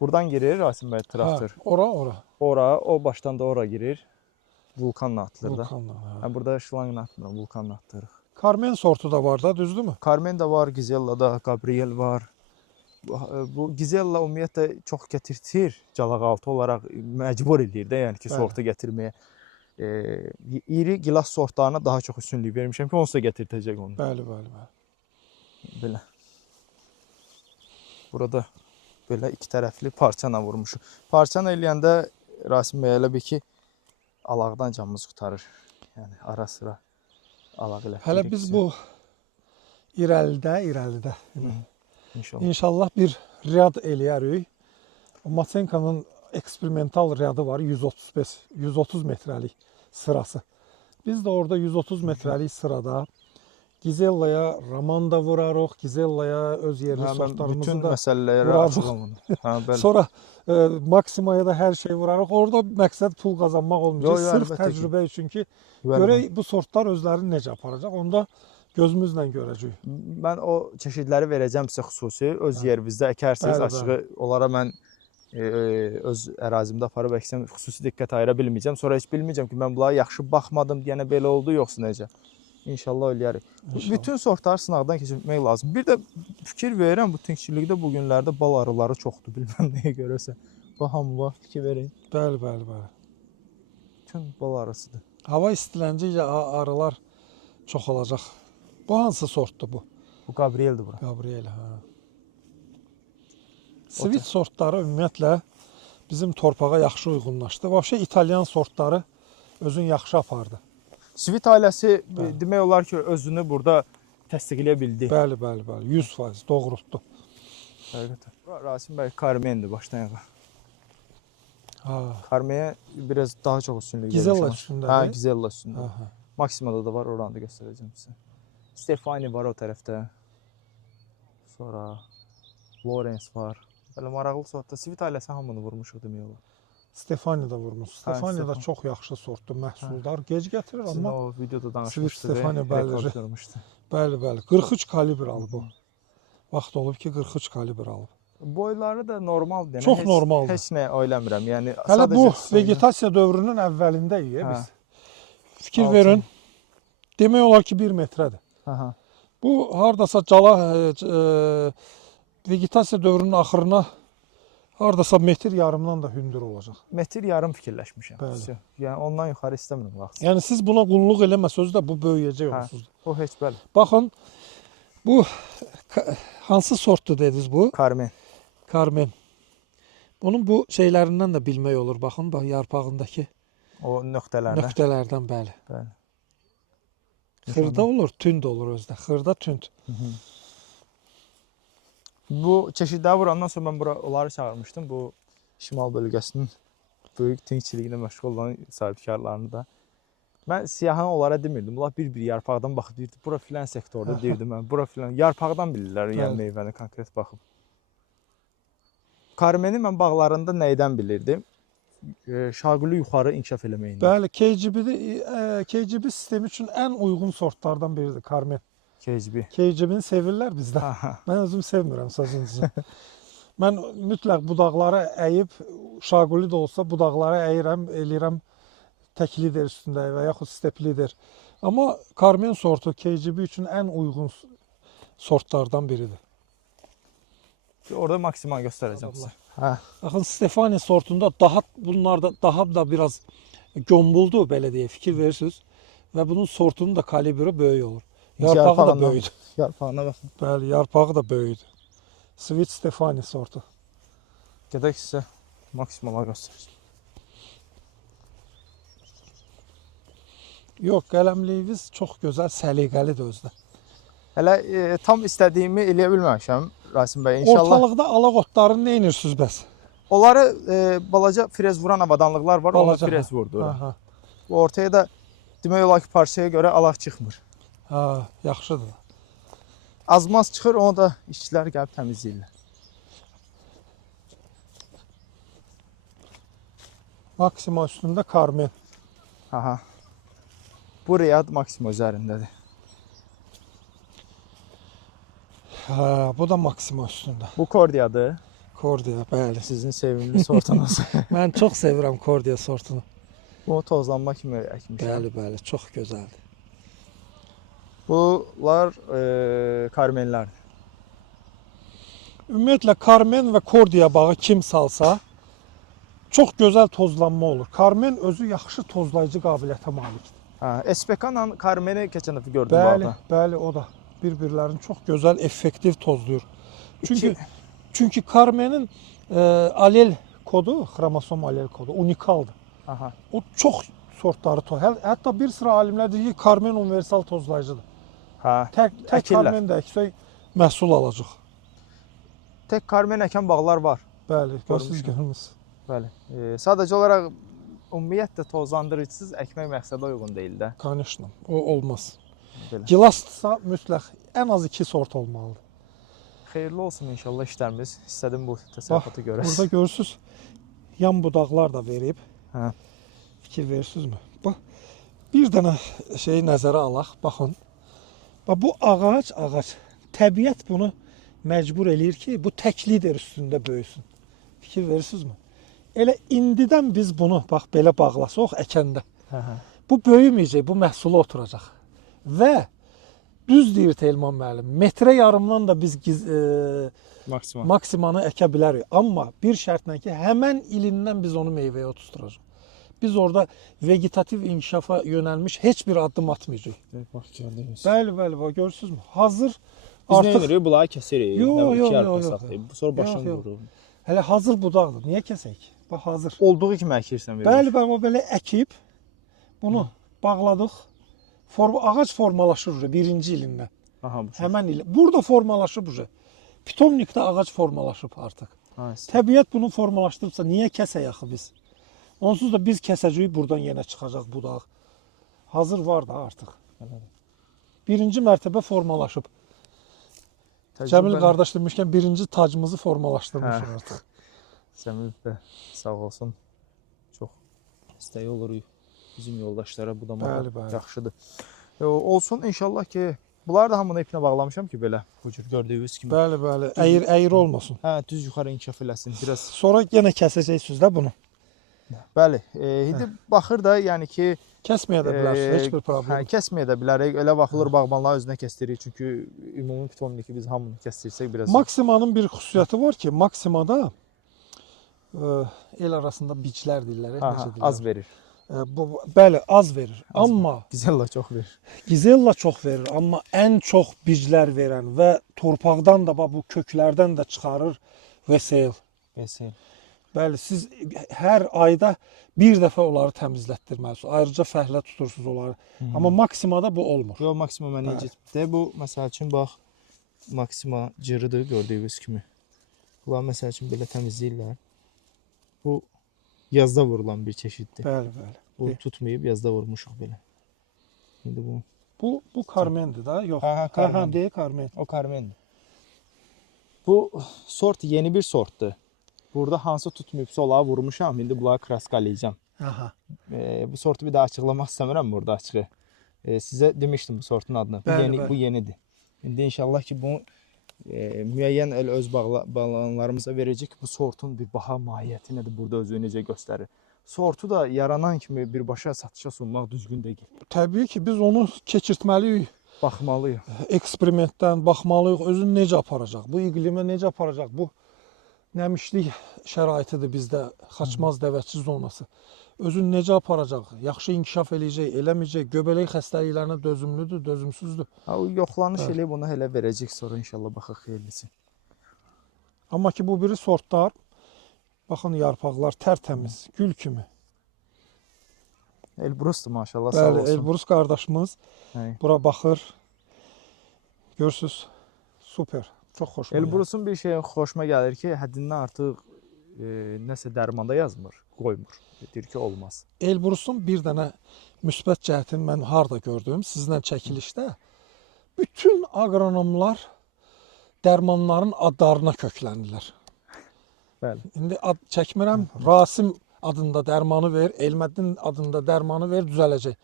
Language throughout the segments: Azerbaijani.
Buradan girir Rasim bəy Ha, traktor. ora. Ora, o başdan da ora girir. Vulkanla atılır da. Vulkanla. Ha. Yəni burada şlanqla atmıram, vulkanla atırıq. Carmen sortu da var da, düzdürmü? Carmen de var, Gizella da, Gabriel var. Bu Gizella ümumiyyətlə çox gətirtir. Calaqaltı olaraq məcbur edir də, yəni ki, Bəli. sortu gətirməyə. İri gilas sortlarına daha çox üstünlük vermişəm ki, onsuz da gətirtəcək onu. Bəli. Belə. Burada belə iki tərəfli parçana vurmuşuq. Parçana eləyəndə Rasim bəy elə bil ki, alaqdan canımız qurtarır. Yəni ara sıra alaq elə. Hələ biz bu irəlidə İnşallah. İnşallah bir riyad eləyərik. Matsenkanın eksperimental riyadı var, 130 metrəlik sırası. Biz də orada 130 metrəlik sırada Gizella'ya roman da vurarıq, Gizella'ya öz yerli sortlarımızı bütün da məsələləri vurarıq. açıqlamalıyıq. Sonra Maksimaya da hər şey vurarıq. Orada məqsəd pul qazanmaq olmayacaq. Sırf təcrübə üçün ki, görək bu sortlar özlərini necə aparacaq. Onda gözümüzlə görəcəyik. Mən o çeşidləri verəcəm sizə xüsusi. Öz yerimizdə əkərsiniz. Açığı onlara mən öz ərazimdə aparıb əksəm xüsusi diqqət ayıra bilməyəcəm. Sonra heç bilməyəcəm ki, mən bunlara yaxşı baxmadım deyənə belə oldu, yoxsa necə. İnşallah eləyərik. Bütün sortları sınaqdan keçirmək lazım. Bir də fikir verirəm, bu tünkçilikdə bu günlərdə bal arıları çoxdur. Bilməm nəyə görəsə. Baxam var, fikir verin. Bəli. Bütün bal arısıdır. Hava istiləncə arılar çox olacaq. Bu hansı sortdur bu? Bu Gabrieldir bura. Gabriel, ha. Svit sortları ümumiyyətlə bizim torpağa yaxşı uyğunlaşdı. Vəbşə İtalyan sortları özün yaxşı apardı. Svit ailəsi demək olar ki, özünü burada təsdiqləyə bildi. Bəli. 100% doğrultdu. Həqiqətən. Rasim bəy Carmendir başdan ayağa. Ha. Carmenə biraz daha çox üstünlük Gizella üstündədir. Hə, Gizella üstündə. Aha. Maksimada da var, oranı da göstərəcəm sizə. Stefani var o tərəfdə. Sonra Lawrence var. Belə maraqlı sortda. Svit ailəsi hamını vurmuşuq demək olar. Stefani da vurmuş. Stefani da Stefani. çox yaxşı sortdur, məhsuldar. Gec gətirir Sizin amma o videoda Svit danışmışdıq. Stefani bəli. Qırmışdı. Bəli. 43 kalibr alıb o. Vaxt olub ki 43 kalibr alıb. Boyları da normaldır. Çox normaldır. Heç nə oylamıram. Yəni Hələ bu vegetasiya dövrünün əvvəlindəyik biz. Fikir verin. Demək olar ki 1 metrədir. Aha. Bu hardasa vegetasiya dövrünün axırına hardasa metr yarımdan da hündür olacaq. Metr yarım fikirləşmişəm. Bəli. Yəni ondan yuxarı istəmirəm vaxt. Yəni siz buna qulluq eləməsəz də bu böyüyəcək onsuz. O heç bəli. Baxın bu hansı sortdur dediniz bu? Carmen. Bunun bu şeylərindən də bilmək olur. Baxın bax yarpağındakı o nöqtələrdən bəli. Xırda olur, tünd olur özdə. Xırda tünd. Bu çeşidləri vurandan sonra mən bura onları çağırmışdım. Bu şimal bölgəsinin böyük tünkçiliyinə məşğul olan sahibkarlarını da. Mən siyahını onlara demirdim. Bunlar bir yarpaqdan baxıb deyirdi. Bura filan sektorda deyirdim mən. Bura filan yarpaqdan bilirlər, yəni meyvəni konkret baxıb. Carmeni mən bağlarında nəydən bilirdim? Şaquli yuxarı inkişaf eləməyindən. Bəli, KGB sistemi üçün ən uyğun sortlardan biridir Carmen. KGB-ni sevirlər bizdə. Mən özüm sevmirəm sözünüzü. Mən mütləq budaqları əyib, şaquli də olsa budaqları əyirəm, eləyirəm tək lider üstündə və yaxud step lider. Amma Carmen sortu KGB üçün ən uyğun sortlardan biridir. Orada maksimal göstərəcəm sizə. Baxın Stefani sortunda bunlarda daha da biraz gömbuldu belə deyə fikir verirsiniz və bunun sortunun da kalibri böyük olur. Yarpağı da böyüdür. Yarpağına baxın. Bəli, yarpağı da böyüdür. Svit Stefani sortu. Gedək sizə maksimala göstərəcəm. Yox, qələmliyiniz çox gözəl, səliqəlidir özdə. Hələ tam istədiyimi eləyə bilməmişəm Rasim bəy. İnşallah. Ortalıqda alaq otlarını nə edirsiniz bəs? Onları balaca frez vuran avadanlıqlar var, onu frez vurdu. Ortaya da demək olar ki, parçaya görə alaq çıxmır. Yaxşıdır. Azmaz çıxır, onu da işçilər gəlib təmizləyirlər. Maksima üstündə Carmen. Bu Riyad Maksima üzərindədir. Bu da Maksima üstündə. Bu Kordiyadır. Kordiya, bəli. Sizin sevimli sortunuz. Mən çox sevirəm Kordiya sortunu. Bu tozlanma kimi əkmişəm. Bəli, bəli, çox gözəldir. Bunlar karmenlərdir. Ümumiyyətlə Karmen və Kordiya bağı kim salsa çox gözəl tozlanma olur. Karmen özü yaxşı tozlayıcı qabiliyyətə malikdir. SPK-la Karmeni keçən dəfə gördüm Bəli, bağda. bəli, o da bir-birlərini çox gözəl, effektiv tozluyur. Çünki Karmenin alel kodu, xromosom alel kodu unikaldır. Aha. O çox sortları hətta bir sıra alimlər deyir ki, Karmen universal tozlayıcıdır. Tək Karmen də əksək məhsul alacaq. Tək Karmen əkən bağlar var. Bəli, siz görmüsünüz. Bəli. Sadəcə olaraq ümumiyyətlə tozlandırıcısız əkmək məqsədə uyğun deyil də. Конечно, o olmaz. Belə. Gilasdırsa mütləq ən az 2 sort olmalıdır. Xeyirli olsun inşallah işlərimiz. İstədim bu təsərrüfatı görəsiz. Burada görürsüz, yan budaqlar da verib. Hə. Fikir verirsinizmi? Bax, bir dənə şeyi nəzərə alaq, baxın. Bax, bu ağac. Təbiət bunu məcbur eləyir ki, bu tək lider üstündə böyüsün. Fikir verirsinizmi? Elə indidən biz bunu bax belə bağlasaq əkəndə. Bu böyüməyəcək, bu məhsula oturacaq. Və düz deyir Telman müəllim, metrə yarımdan da biz maksimanı əkə bilərik. Amma bir şərtlə ki, həmən ilindən biz onu meyvəyə oturacaq. Biz orada vegetativ inkişafa yönəlmiş heç bir addım atmayacaq. Bəli, bax görürsünüzmü? Hazır biz nə edirik? Bunları kəsirik. Yox. Sonra başını vururuq. Hələ hazır budaqdır. Niyə kəsək? Bax hazır. Olduğu kimi əkirsən. Bəli, o belə əkib bunu bağladıq. Ağac formalaşır birinci ilindən. Həmən il. Burada formalaşıb uca. Pitomnikdə ağac formalaşıb artıq. Təbiət bunu formalaşdırıbsa niyə kəsək axı biz? Onsuz da biz kəsəcəyik, buradan yenə çıxacaq budaq. Hazır var da artıq. Birinci mərtəbə formalaşıb. Cəmil qardaş demişkən birinci tacımızı formalaşdırmışıq artıq. Cəmil də sağ olsun. Çox istəyi oluruq bizim yoldaşlara budamağa yaxşıdır. Olsun inşallah ki, bunları da hamını ipinə bağlamışam ki belə bu cür gördüyünüz kimi. Bəli, əyri olmasın. Hə, düz yuxarı inkişaf eləsin biraz. Sonra yenə kəsəcəksiniz də bunu. Bəli, indi baxır da yəni ki kəsməyə də bilərsiniz, heç bir problem. Hə, kəsməyə də bilərik. Elə baxılır bağbanlar özünə kəsdirik çünki ümumi pitomniki biz hamını kəsdirsək biraz. Maksimanın bir xüsusiyyəti var ki, maksimada el arasında biclər deyirlər, necə deyirlər? Az verir. Bəli, az verir. Amma Gizella çox verir. Gizella çox verir, amma ən çox biclər verən və torpaqdan da bu köklərdən də çıxarır VSL. Bəli, siz hər ayda bir dəfə onları təmizlətdirməlisiniz. Ayrıca fəhlə tutursunuz onları. Amma maksimada bu olmur. Yox, maksima mənə getdi. Bu məsəl üçün bax maksima cırıdır gördüyünüz kimi. Bunlar məsəl üçün belə təmizləyirlər. Bu yazda vurulan bir çeşiddir. Bəli. Bu tutmayıb yazda vurmuşuq belə. İndi bu Karmendir da, yox. Karmen. Deyək Karmen. O Karmendir. Bu sort yeni bir sortdur. Burada hansı tutmayıbsa onları vurmuşam. İndi bunları kraskalayacağam. Bu sortu bir daha açıqlamaq istəmirəm burada açığı. Sizə demişdim bu sortun adını. Bu yenidir. İndi inşallah ki bunu müəyyən öz bağlananlarımıza verəcək ki bu sortun bir baha mahiyyəti nədir, burada özünü necə göstərir. Sortu da yaranan kimi birbaşa satışa sunmaq düzgün deyil. Təbii ki biz onu keçirtməliyik. Baxmalıyıq. Eksperimentdən baxmalıyıq, özünü necə aparacaq, bu iqlimə necə aparacaq, bu nəmişlik şəraitidir bizdə, xaçmaz dəvəçi zonası. Özünü necə aparacaq, yaxşı inkişaf eləyəcək, eləməyəcək, göbələk xəstəliklərinə dözümlüdür, dözümsüzdür. O yoxlanış eləyib ona elə verəcək, sonra inşallah baxaq xeyirlisi. Amma ki bu biri sortlar, baxın yarpaqlar tərtəmiz, gül kimi. Elbrusdur maşallah, sağ olsun. Bəli, Elbrus qardaşımız bura baxır. Görürsünüz, super, çox xoşuma gəlir. Elbrusun bir şey xoşuma gəlir ki, həddindən artıq nəsə dərmanda yazmır, qoymur. Deyir ki, olmaz. Elbrusun bir dənə müsbət cəhətini mən harda gördüm, sizinlə çəkilişdə. Bütün aqronomlar dərmanların adlarına köklənirlər. Bəli. İndi ad çəkmirəm, Rasim adında dərmanı ver, Elməddin adında dərmanı ver, düzələcək.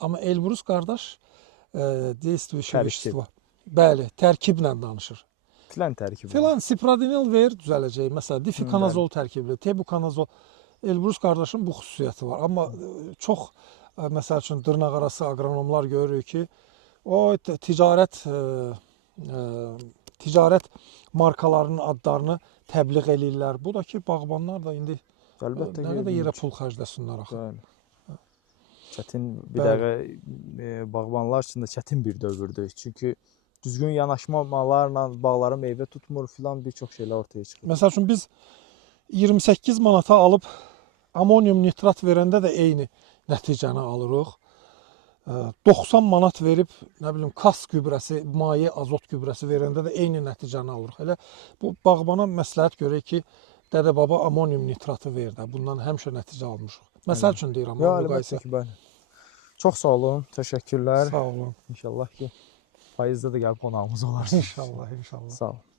Amma Elbrus qardaş, tərkib. Bəli, tərkiblə danışır. Filan tərkibi. Filan sipradinil ver düzələcək. Məsələn, difikanazol tərkibli, tebukanazol. Elbrus qardaşın bu xüsusiyyəti var. Amma çox, məsəl üçün, dırnaqarası aqronomlar görürük ki, o ticarət markalarının adlarını təbliğ eləyirlər. Bu da ki, bağbanlar da indi Əlbəttə nə qədər yerə pul xərcləsinlər axı. Çətin bir dəqiqə bağbanlar üçün də çətin bir dövrdür. Çünki düzgün yanaşmamalarla bağları meyvə tutmur filan bir çox şeylər ortaya çıxır. Məsəl üçün biz 28 manata alıb amonium nitrat verəndə də eyni nəticəni alırıq. 90 manat verib, nə bilim, kas gübrəsi, maye azot gübrəsi verəndə də eyni nəticəni alırıq. Elə bu bağbana məsləhət görək ki, dədə-baba amonium nitratı ver də. Bundan həmişə nəticə almışıq. Məsəl üçün deyirəm. Əlbəttə ki, bəli. Çox sağ olun, təşəkkürlər. Sağ olun. İnşallah ki, payızda da gəlib qonağımız olar. İnşallah, inşallah. Sağ olun.